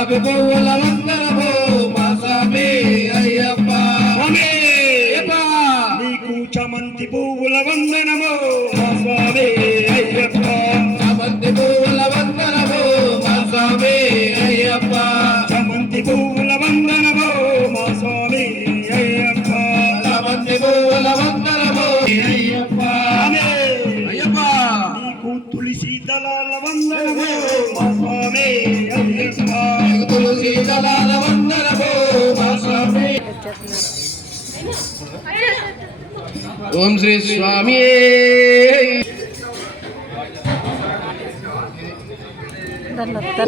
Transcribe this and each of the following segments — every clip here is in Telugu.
పువ్వుల వందనము మా స్వామి అయ్యప్ప నీకు చమంతి పువ్వుల వందనము ఓం శ్రీ స్వామి.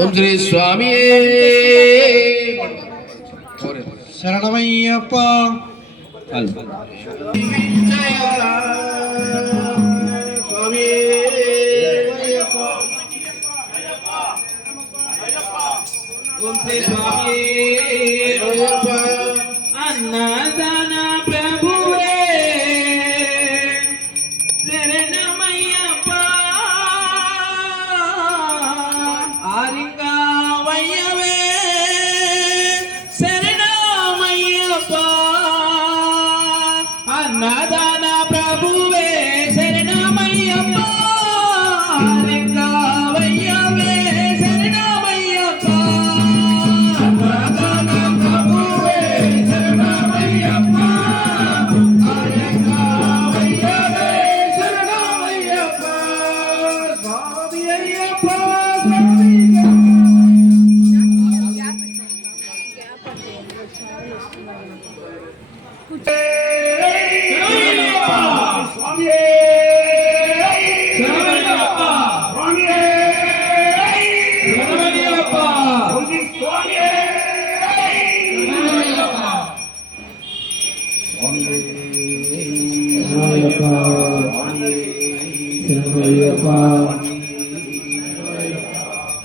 ఓం శ్రీ స్వామి. శరణమయ్యప్ప.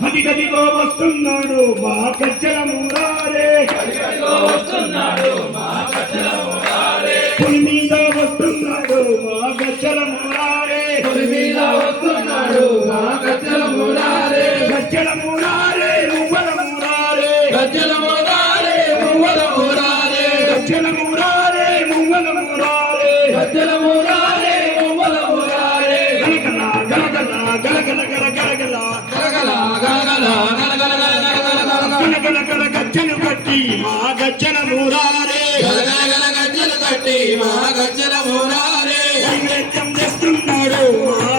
అది గదిగో వస్తున్నాడు మా గజ్జల మురారే పులి మీద వస్తున్నాడు మా కచ్చల గజ్జల పులి మీద వస్తున్నాడు మా కచ్చల మురారే గజ్జల మురారే నువ్వల మురారే గజ్జల మురారే నువ్వల మురారే గజ్జల మురారే నువ్వల మురారే గజ్జల మురారే గజ్జలు కట్టి మా గజ్జల మురారే గలగల గల గజ్జలు కట్టి మా గజ్జల మురారే నైవేద్యం తెస్తున్నాడు మా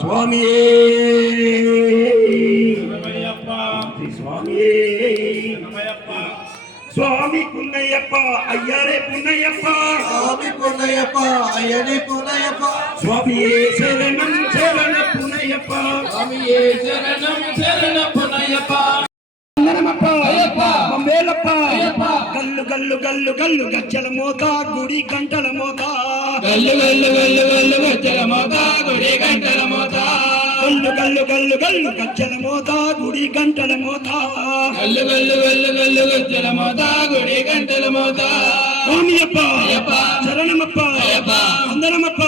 சுவாமியே சுவாமியே சுவாமி புன்னையப்பா ஐயரே புன்னையப்பா சுவாமி புன்னையப்பா ஐயரே புன்னையப்பா சுவாமியே சரணம் சரண புன்னையப்பா சுவாமியே சரணம் சரண గల్లు గల్లు గల్లు గల్లు గచ్చల మోత గుడి గంటల మోత గల్లు గల్లు గల్లు గల్లు గచ్చల మోత గుడి గంటల మోత గల్లు గల్లు గల్లు గల్లు గచ్చల మోత గుడి గంటల మోత గల్లు గల్లు గల్లు గల్లు గచ్చల మోత గుడి గంటల మోత స్వామి అప్ప శరణమప్ప అందరమప్ప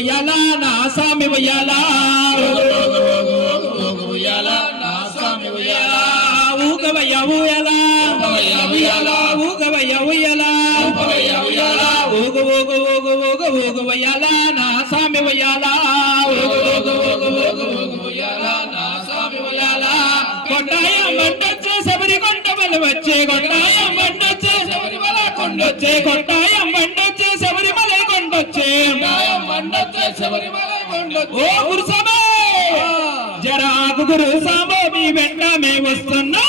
ఉయ్యాలా నా ఆసామి ఉయ్యాలా. ఉయ్యాలా నా ఆసామి ఉయ్యాలా ఊగవయ్య ఉయ్యాలా. ఉయ్యాలా ఊగవయ్య ఉయ్యాలా. ఉయ్యాలా ఊగు ఊగు ఊగు ఊగు ఊగు ఉయ్యాలా నా ఆసామి ఉయ్యాలా. ఊగు ఊగు ఊగు ఊగు వచ్చే కొండాయ మండొచ్చే శబరిమల కొండొచ్చే కొండ ఓ గురుసామో జరాకు గురుసామో మీ వెంట మే వస్తున్నా.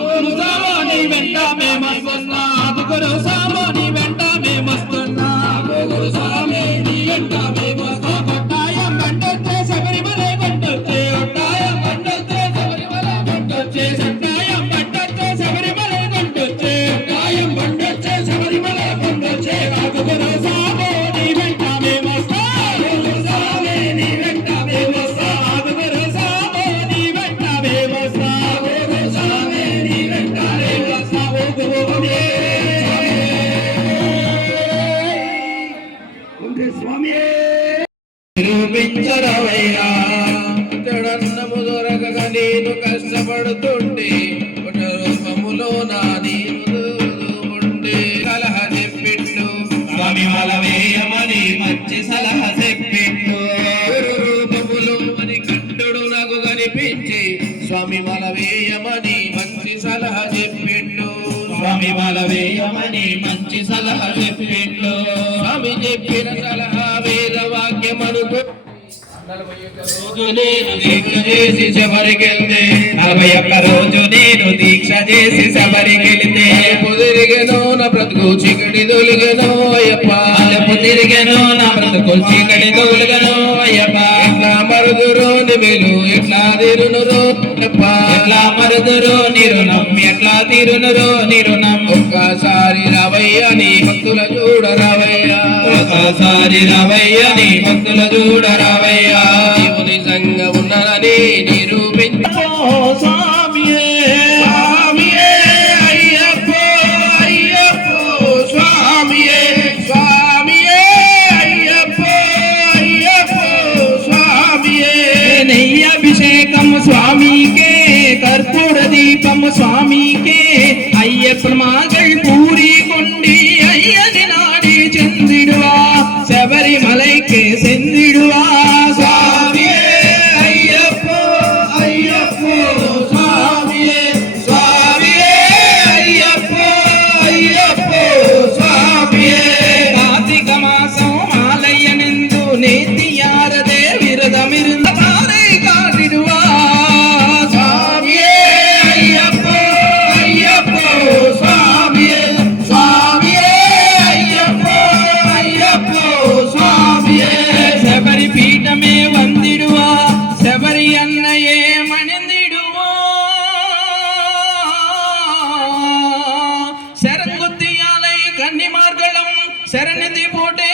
గురుసామో నీ వెంట మే వస్తున్నా. గురుసామో నీ వెంట మే వస్తున్నా. గురుసామే నీ వెంట నిరూపించరవయ్యా జడన్నము దొరకగా నేను కష్టపడుతుంటే పునరూపములో నా నేను కలహ చెప్పిండు స్వామి మలవేయమని మంచి సలహా చెప్పిండు రూపములో అని కంటుడు నాకు కనిపించి స్వామి మలవేయమని మంచి సలహా చెప్పిండు స్వామి మలవేయమని మంచి సలహా చెప్పిండు స్వామి చెప్పిన సలహా వేద వాక్యం అనుకో రోజు నేను దీక్ష చేసి శబరికెళ్తే నలభై ఒక్క రోజు నేను దీక్ష చేసి శబరికెళ్తే. కుదిరిగెనో నా బ్రతుకు చికటి దొలిగెనో అయ్యప్ప. అలపు తిరిగెను నా బ్రతుకు చీకటి తోలుగను అయ్యప్ప. మరుదురో నిమిలు ఎట్లా తిరునురో ఎట్లా మరుదురు నిరుణం ఎట్లా తీరునురు నిరుణం ఒక్కసారి రవయ్య నీ భక్తుల చూడ రవయ్య. ఒకసారి రావయ్య నీ భక్తుల చూడ రావయ్య. ராமசாமிக்கே ஐயப்பன் மகள் பூரி கொண்டு ஐயதி நாடி சென்றிடுவா. சபரிமலைக்கு சென்றிடுவா. கன்னிமார்களும் சரணதி போட்டு